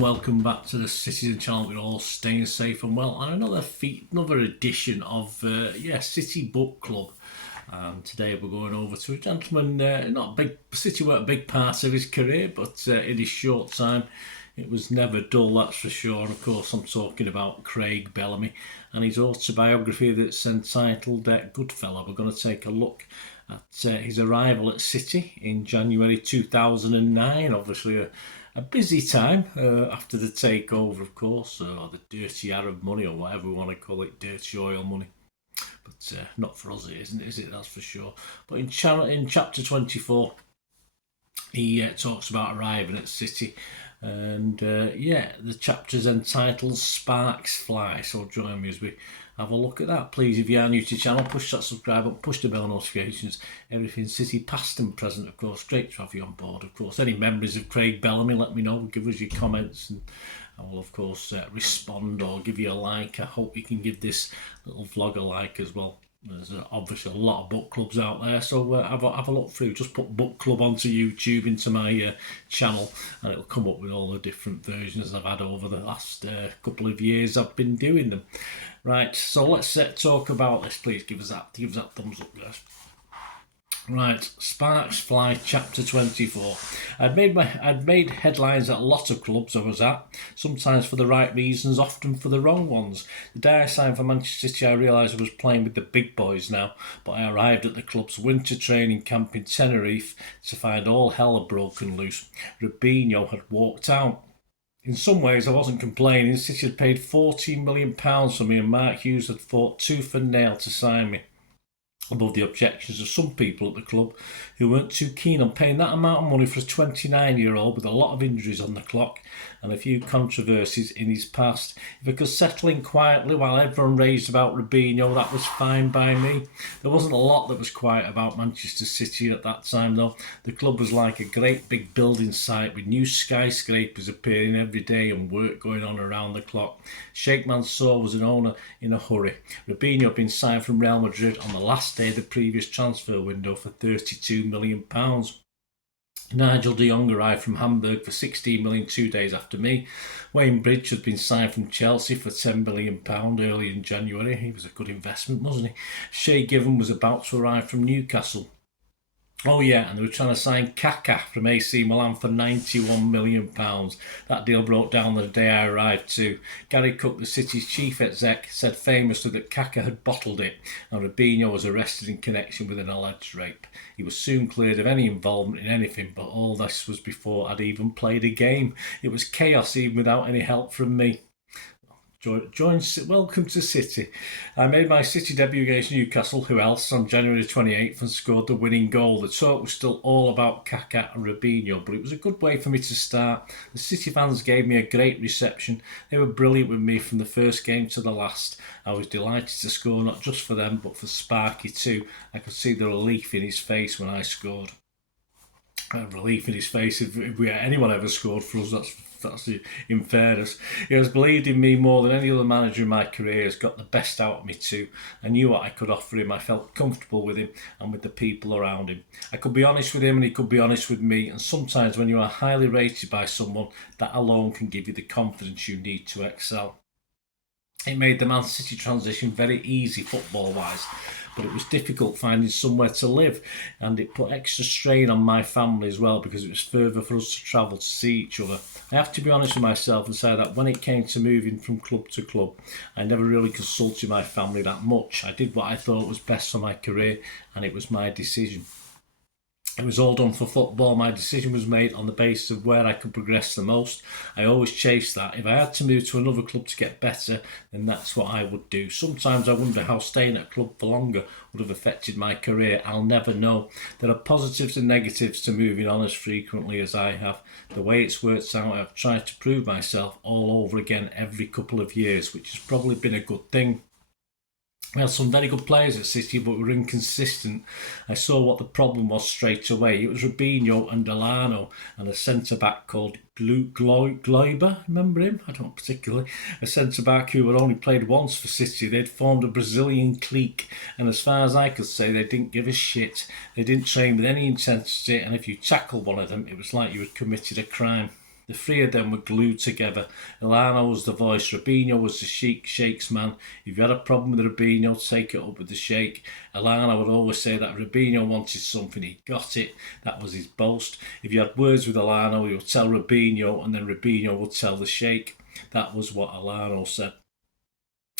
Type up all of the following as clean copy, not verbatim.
and welcome back to the Citizen channel. We're all staying safe and well, and another edition of City Book Club. Today we're going over to a gentleman, not a big City weren't a big part of his career, but in his short time it was never dull, that's for sure. And of course I'm talking about Craig Bellamy and his autobiography that's entitled Goodfella. We're going to take a look at his arrival at City in January 2009, obviously a busy time after the takeover, of course, or the dirty Arab money, or whatever we want to call it, dirty oil money. But not for us, isn't it? Is it? That's for sure. But in chapter 24, he talks about arriving at City, and the chapter's entitled Sparks Fly. So join me as we have a look at that. Please, if you are new to the channel, push that subscribe button, push the bell notifications, everything City past and present, of course. Great to have you on board, of course. Any memories of Craig Bellamy, let me know, give us your comments, and I will of course respond or give you a like. I hope you can give this little vlog a like as well. There's obviously a lot of book clubs out there, so have a look through. Just put book club onto YouTube into my channel, and it'll come up with all the different versions I've had over the last couple of years I've been doing them. Right, so let's talk about this. Please give us that thumbs up, guys. Right, Sparks Fly, chapter 24. I'd made headlines at a lot of clubs I was at, sometimes for the right reasons, often for the wrong ones. The day I signed for Manchester City, I realised I was playing with the big boys now, but I arrived at the club's winter training camp in Tenerife to find all hell had broken loose. Robinho had walked out. In some ways, I wasn't complaining. City had paid £14 million for me, and Marc Hughes had fought tooth and nail to sign me, above the objections of some people at the club who weren't too keen on paying that amount of money for a 29-year-old with a lot of injuries on the clock and a few controversies in his past. If I could settle in quietly while everyone raved about Robinho, that was fine by me. There wasn't a lot that was quiet about Manchester City at that time, though. The club was like a great big building site with new skyscrapers appearing every day and work going on around the clock. Sheikh Mansour was an owner in a hurry. Robinho had been signed from Real Madrid on the last day of the previous transfer window for £32 million. Nigel de Jong arrived from Hamburg for £16 million 2 days after me. Wayne Bridge had been signed from Chelsea for £10 million early in January. He was a good investment, wasn't he? Shay Given was about to arrive from Newcastle. Oh yeah, and they were trying to sign Kaká from AC Milan for £91 million. That deal broke down the day I arrived too. Gary Cook, the City's chief exec, said famously that Kaká had bottled it, and Robinho was arrested in connection with an alleged rape. He was soon cleared of any involvement in anything, but all this was before I'd even played a game. It was chaos even without any help from me. Welcome to City. I made my City debut against Newcastle, who else, on January 28th, and scored the winning goal. The talk was still all about Kaká and Robinho, but it was a good way for me to start. The City fans gave me a great reception. They were brilliant with me from the first game to the last. I was delighted to score, not just for them, but for Sparky too. I could see the relief in his face when I scored. Relief in his face if anyone ever scored for us, that's in fairness. He has believed in me more than any other manager in my career, has got the best out of me too. I knew what I could offer him. I felt comfortable with him and with the people around him. I could be honest with him and he could be honest with me, and sometimes when you are highly rated by someone, that alone can give you the confidence you need to excel. It made the Man City transition very easy football-wise, but it was difficult finding somewhere to live, and it put extra strain on my family as well because it was further for us to travel to see each other. I have to be honest with myself and say that when it came to moving from club to club, I never really consulted my family that much. I did what I thought was best for my career, and it was my decision. It was all done for football. My decision was made on the basis of where I could progress the most. I always chased that. If I had to move to another club to get better, then that's what I would do. Sometimes I wonder how staying at a club for longer would have affected my career. I'll never know. There are positives and negatives to moving on as frequently as I have. The way it's worked out, I've tried to prove myself all over again every couple of years, which has probably been a good thing. We had some very good players at City, but we were inconsistent. I saw what the problem was straight away. It was Robinho and Delano and a centre-back called Gloiber. Remember him? I don't particularly. A centre-back who had only played once for City. They'd formed a Brazilian clique, and as far as I could say, they didn't give a shit. They didn't train with any intensity, and if you tackled one of them, it was like you had committed a crime. The three of them were glued together. Elano was the voice, Robinho was the Sheik's man. If you had a problem with Robinho, take it up with the Sheik. Elano would always say that if Robinho wanted something, he got it. That was his boast. If you had words with Elano, he would tell Robinho, and then Robinho would tell the Sheik. That was what Elano said.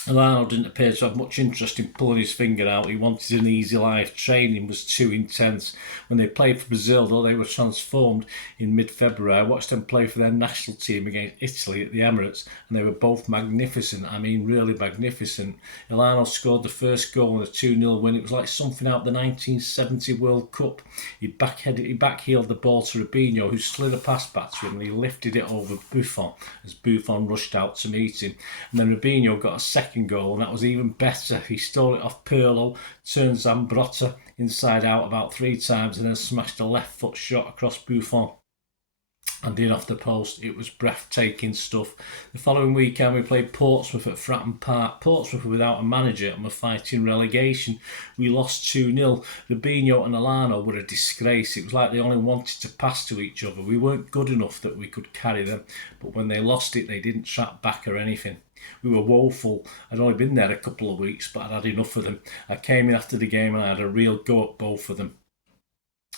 Elano didn't appear to have much interest in pulling his finger out. He wanted an easy life. Training was too intense. When they played for Brazil, though, they were transformed in mid-February. I watched them play for their national team against Italy at the Emirates, and they were both magnificent. I mean, really magnificent. Elano scored the first goal in a 2-0 win. It was like something out of the 1970 World Cup. He backheeled the ball to Robinho, who slid a pass back to him, and he lifted it over Buffon as Buffon rushed out to meet him. And then Robinho got a second goal, and that was even better. He stole it off Pirlo, turned Zambrotta inside out about 3 times, and then smashed a left foot shot across Buffon and in off the post. It was breathtaking stuff. The following weekend we played Portsmouth at Fratton Park. Portsmouth were without a manager and were fighting relegation. We lost 2-0. Robinho and Elano were a disgrace. It was like they only wanted to pass to each other. We weren't good enough that we could carry them, but when they lost it, they didn't track back or anything. We were woeful. I'd only been there a couple of weeks, but I'd had enough of them. I came in after the game and I had a real go at both of them.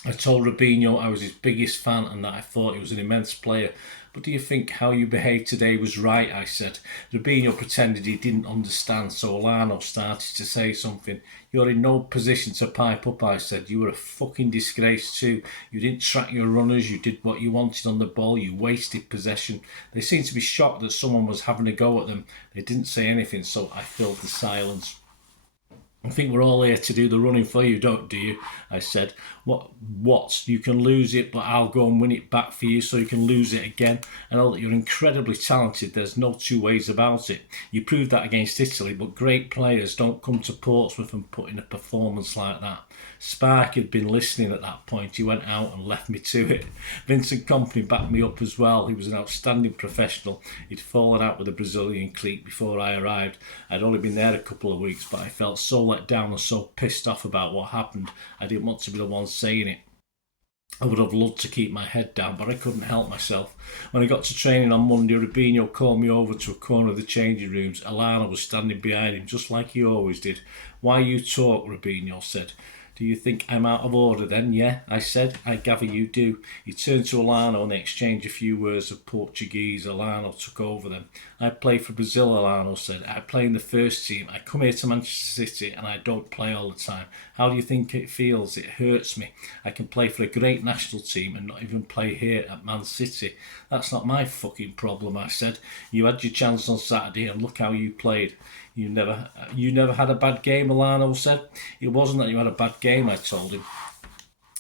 I told Robinho I was his biggest fan and that I thought he was an immense player. But do you think how you behaved today was right, I said. Robinho pretended he didn't understand, so Elano started to say something. You're in no position to pipe up, I said. You were a fucking disgrace too. You didn't track your runners, you did what you wanted on the ball, you wasted possession. They seemed to be shocked that someone was having a go at them. They didn't say anything, so I filled the silence. I think we're all here to do the running for you, do you? I said. What? You can lose it, but I'll go and win it back for you so you can lose it again. I know that you're incredibly talented. There's no two ways about it. You proved that against Italy, but great players don't come to Portsmouth and put in a performance like that. Spark had been listening at that point. He went out and left me to it. Vincent Kompany backed me up as well. He was an outstanding professional. He'd fallen out with the Brazilian clique before I arrived. I'd only been there a couple of weeks, but I felt so let down and so pissed off about what happened. I didn't want to be the one saying it. I would have loved to keep my head down, but I couldn't help myself. When I got to training on Monday, Robinho called me over to a corner of the changing rooms. Elano was standing behind him, just like he always did. Why you talk, Robinho said. Do you think I'm out of order then? Yeah, I said. I gather you do. He turned to Elano and they exchanged a few words of Portuguese. Elano took over them. I play for Brazil, Elano said. I play in the first team. I come here to Manchester City and I don't play all the time. How do you think it feels? It hurts me. I can play for a great national team and not even play here at Man City. That's not my fucking problem, I said. You had your chance on Saturday and look how you played. You never had a bad game, Elano said. It wasn't that you had a bad game, I told him.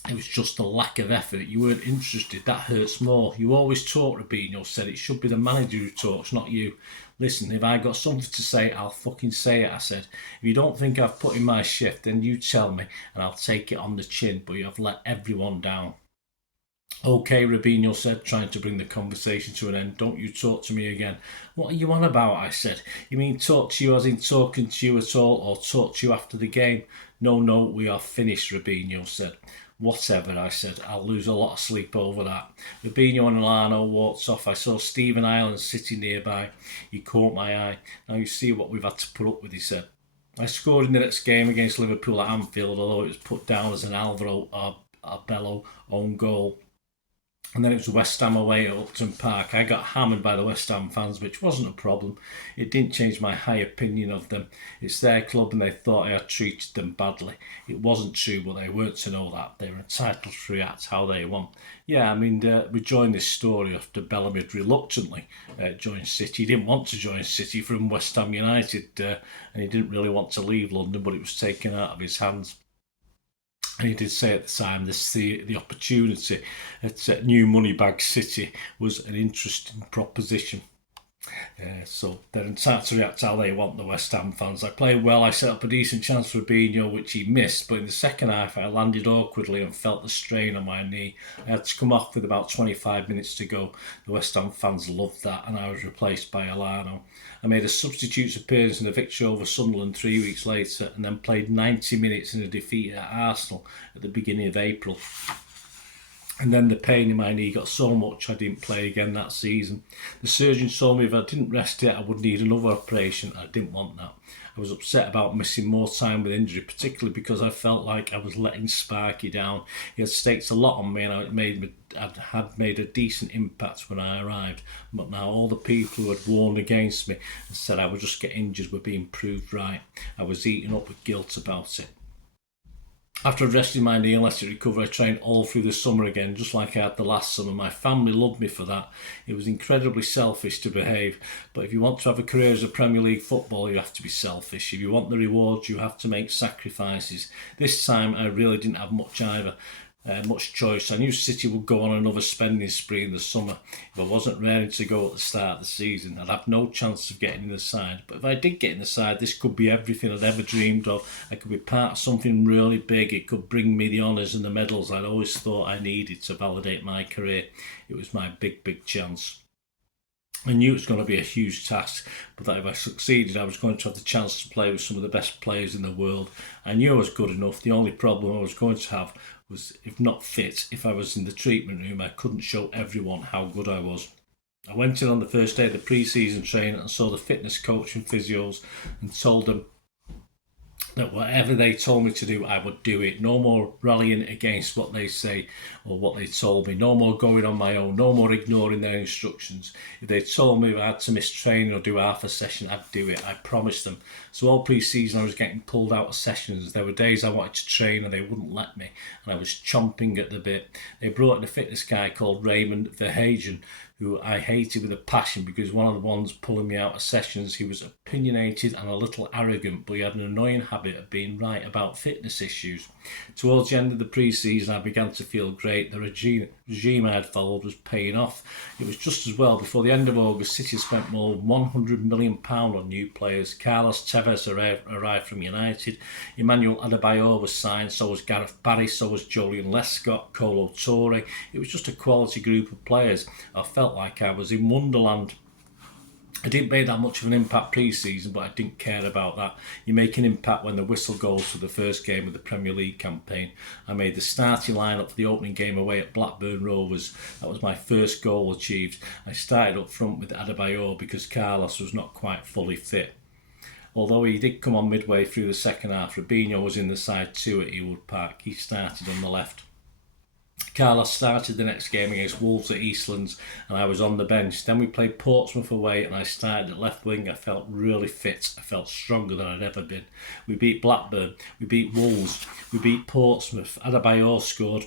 It was just the lack of effort. You weren't interested. That hurts more. You always talk, Robinho said. It should be the manager who talks, not you. Listen, if I got something to say, I'll fucking say it, I said. If you don't think I've put in my shift, then you tell me and I'll take it on the chin, but you have let everyone down. Okay, Robinho said, trying to bring the conversation to an end. Don't you talk to me again. What are you on about, I said. You mean talk to you as in talking to you at all, or talk to you after the game? No, we are finished, Robinho said. Whatever, I said. I'll lose a lot of sleep over that. Robinho and Elano walked off. I saw Stephen Ireland sitting nearby. He caught my eye. Now you see what we've had to put up with, he said. I scored in the next game against Liverpool at Anfield, although it was put down as an Alvarez Bello own goal. And then it was West Ham away at Upton Park. I got hammered by the West Ham fans, which wasn't a problem. It didn't change my high opinion of them. It's their club and they thought I had treated them badly. It wasn't true, but they weren't to know that. They were entitled to react how they want. Yeah, I mean, we joined this story after Bellamy had reluctantly joined City. He didn't want to join City from West Ham United, and he didn't really want to leave London, but it was taken out of his hands. And he did say at the time the opportunity at New Moneybag City was an interesting proposition. So they're entitled to react how they want, the West Ham fans. I played well. I set up a decent chance for Robinho, which he missed, but in the second half I landed awkwardly and felt the strain on my knee. I had to come off with about 25 minutes to go. The West Ham fans loved that, and I was replaced by Elano. I made a substitute's appearance in a victory over Sunderland 3 weeks later, and then played 90 minutes in a defeat at Arsenal at the beginning of April. And then the pain in my knee got so much I didn't play again that season. The surgeon told me if I didn't rest it I would need another operation. I didn't want that. I was upset about missing more time with injury, particularly because I felt like I was letting Sparky down. He had staked a lot on me and I had made a decent impact when I arrived. But now all the people who had warned against me and said I would just get injured were being proved right. I was eaten up with guilt about it. After resting my knee and let it recover, I trained all through the summer again, just like I had the last summer. My family loved me for that. It was incredibly selfish to behave, but if you want to have a career as a Premier League footballer, you have to be selfish. If you want the rewards, you have to make sacrifices. This time, I really didn't have much choice. I knew City would go on another spending spree in the summer. If I wasn't ready to go at the start of the season, I'd have no chance of getting in the side. But if I did get in the side, this could be everything I'd ever dreamed of. I could be part of something really big. It could bring me the honours and the medals I'd always thought I needed to validate my career. It was my big chance. I knew it was going to be a huge task, but that if I succeeded, I was going to have the chance to play with some of the best players in the world. I knew I was good enough. The only problem I was going to have was, if not fit, if I was in the treatment room, I couldn't show everyone how good I was. I went in on the first day of the pre-season training and saw the fitness coach and physios and told them that whatever they told me to do, I would do it. No more rallying against what they say or what they told me. No more going on my own. No more ignoring their instructions. If they told me I had to miss training or do half a session, I'd do it. I promised them. So all pre-season I was getting pulled out of sessions. There were days I wanted to train and they wouldn't let me, and I was chomping at the bit. They brought in a fitness guy called Raymond Verhagen, who I hated with a passion because one of the ones pulling me out of sessions, he was opinionated and a little arrogant, but he had an annoying habit of being right about fitness issues. Towards the end of the pre-season, I began to feel great. The regime I had followed was paying off. It was just as well. Before the end of August, City spent more than £100 million on new players. Carlos Tevez arrived from United. Emmanuel Adebayor was signed, so was Gareth Barry, so was Julian Lescott, Kolo Toure. It was just a quality group of players. I felt like I was in Wonderland. I didn't make that much of an impact pre-season, but I didn't care about that. You make an impact when the whistle goes for the first game of the Premier League campaign. I made the starting lineup for the opening game away at Blackburn Rovers. That was my first goal achieved. I started up front with Adebayor because Carlos was not quite fully fit. Although he did come on midway through the second half, Robinho was in the side too at Ewood Park. He started on the left. Carlos started the next game against Wolves at Eastlands and I was on the bench. Then we played Portsmouth away and I started at left wing. I felt really fit. I felt stronger than I'd ever been. We beat Blackburn, we beat Wolves, we beat Portsmouth. Adebayor scored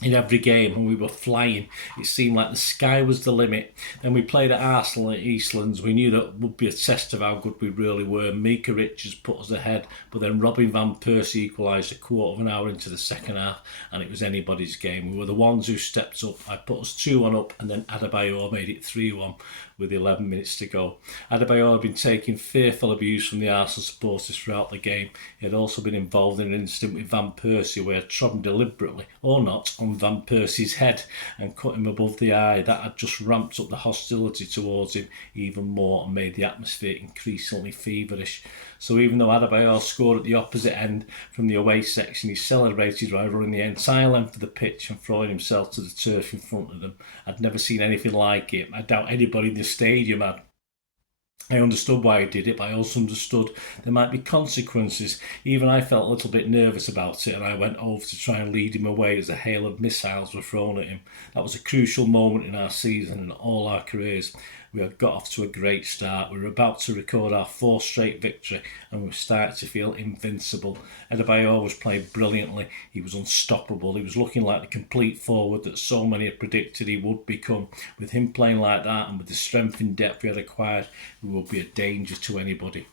in every game and we were flying. It seemed like the sky was the limit. Then we played at Arsenal at Eastlands. We knew that would be a test of how good we really were. Mika Richards put us ahead, but then Robin van Persie equalised a quarter of an hour into the second half and it was anybody's game. We were the ones who stepped up. I put us 2-1 up and then Adebayor made it 3-1 with 11 minutes to go. Adebayor had been taking fearful abuse from the Arsenal supporters throughout the game. He had also been involved in an incident with Van Persie where he had trodden deliberately, or not, on Van Persie's head and cut him above the eye. That had just ramped up the hostility towards him even more and made the atmosphere increasingly feverish. So even though Adebayor scored at the opposite end from the away section, he celebrated by running the entire length of the pitch and throwing himself to the turf in front of them. I'd never seen anything like it. I doubt anybody in the stadium had. I understood why he did it, but I also understood there might be consequences. Even I felt a little bit nervous about it and I went over to try and lead him away as a hail of missiles were thrown at him. That was a crucial moment in our season and all our careers. We had got off to a great start. We were about to record our 4th straight victory and we were starting to feel invincible. Adebayor was playing brilliantly. He was unstoppable. He was looking like the complete forward that so many had predicted he would become. With him playing like that and with the strength and depth we had acquired, we would be a danger to anybody.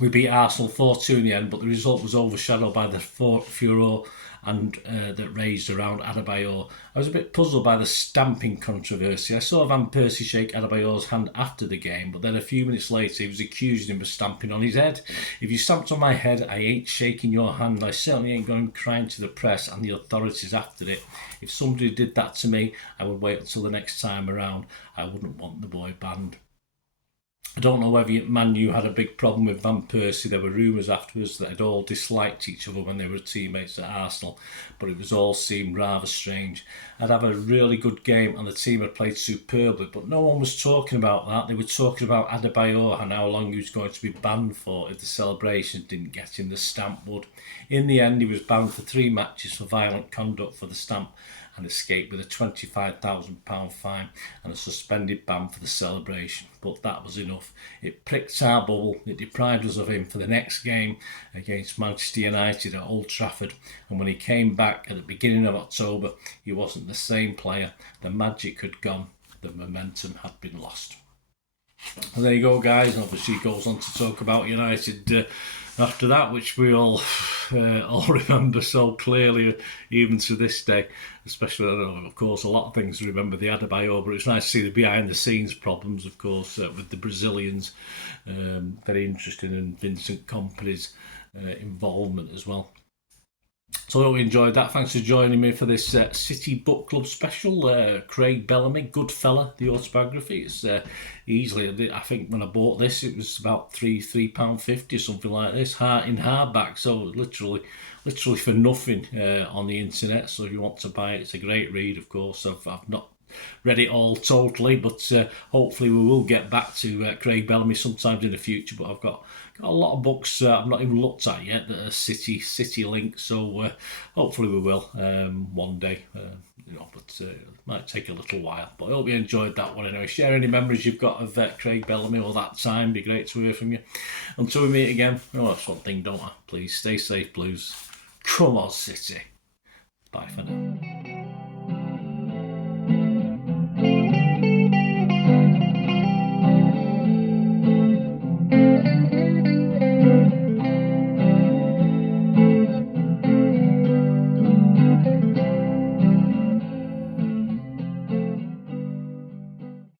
We beat Arsenal 4-2 in the end, but the result was overshadowed by the furore and that raged around Adebayor. I was a bit puzzled by the stamping controversy. I saw Van Persie shake Adebayor's hand after the game, but then a few minutes later he was accusing him of stamping on his head. If you stamped on my head, I ain't shaking your hand. I certainly ain't going crying to the press and the authorities after it. If somebody did that to me, I would wait until the next time around. I wouldn't want the boy banned. I don't know whether Man U had a big problem with Van Persie. There were rumours afterwards that they'd all disliked each other when they were teammates at Arsenal, but it was all seemed rather strange. I'd have a really good game and the team had played superbly, but no one was talking about that. They were talking about Adebayor and how long he was going to be banned for if the celebration didn't get him the stamp would. In the end, he was banned for 3 matches for violent conduct for the stamp and escaped with a £25,000 fine and a suspended ban for the celebration. But that was enough. It pricked our bubble, it deprived us of him for the next game against Manchester United at Old Trafford, and when he came back at the beginning of October, he wasn't the same player. The magic had gone, the momentum had been lost. And there you go, guys. And obviously he goes on to talk about United after that, which we all remember so clearly, even to this day. Especially, of course, a lot of things to remember the Adebayor, but it's nice to see the behind-the-scenes problems, of course, with the Brazilians. Very interesting, and Vincent Kompany's involvement as well. So I hope you enjoyed that. Thanks for joining me for this City Book Club special. Craig Bellamy, Goodfella, the autobiography. It's easily, I think when I bought this, it was about £3.50, something like this, in hardback. So literally for nothing on the internet. So if you want to buy it, it's a great read, of course. I've not read it all totally, but hopefully we will get back to Craig Bellamy sometimes in the future. But I've got a lot of books I've not even looked at yet that are city linked, so hopefully we will one day, but it might take a little while. But I hope you enjoyed that one anyway. Share any memories you've got of Craig Bellamy or that time. Be great to hear from you. Until we meet again, that's one thing, don't I? Please stay safe, Blues. Come on, City. Bye for now.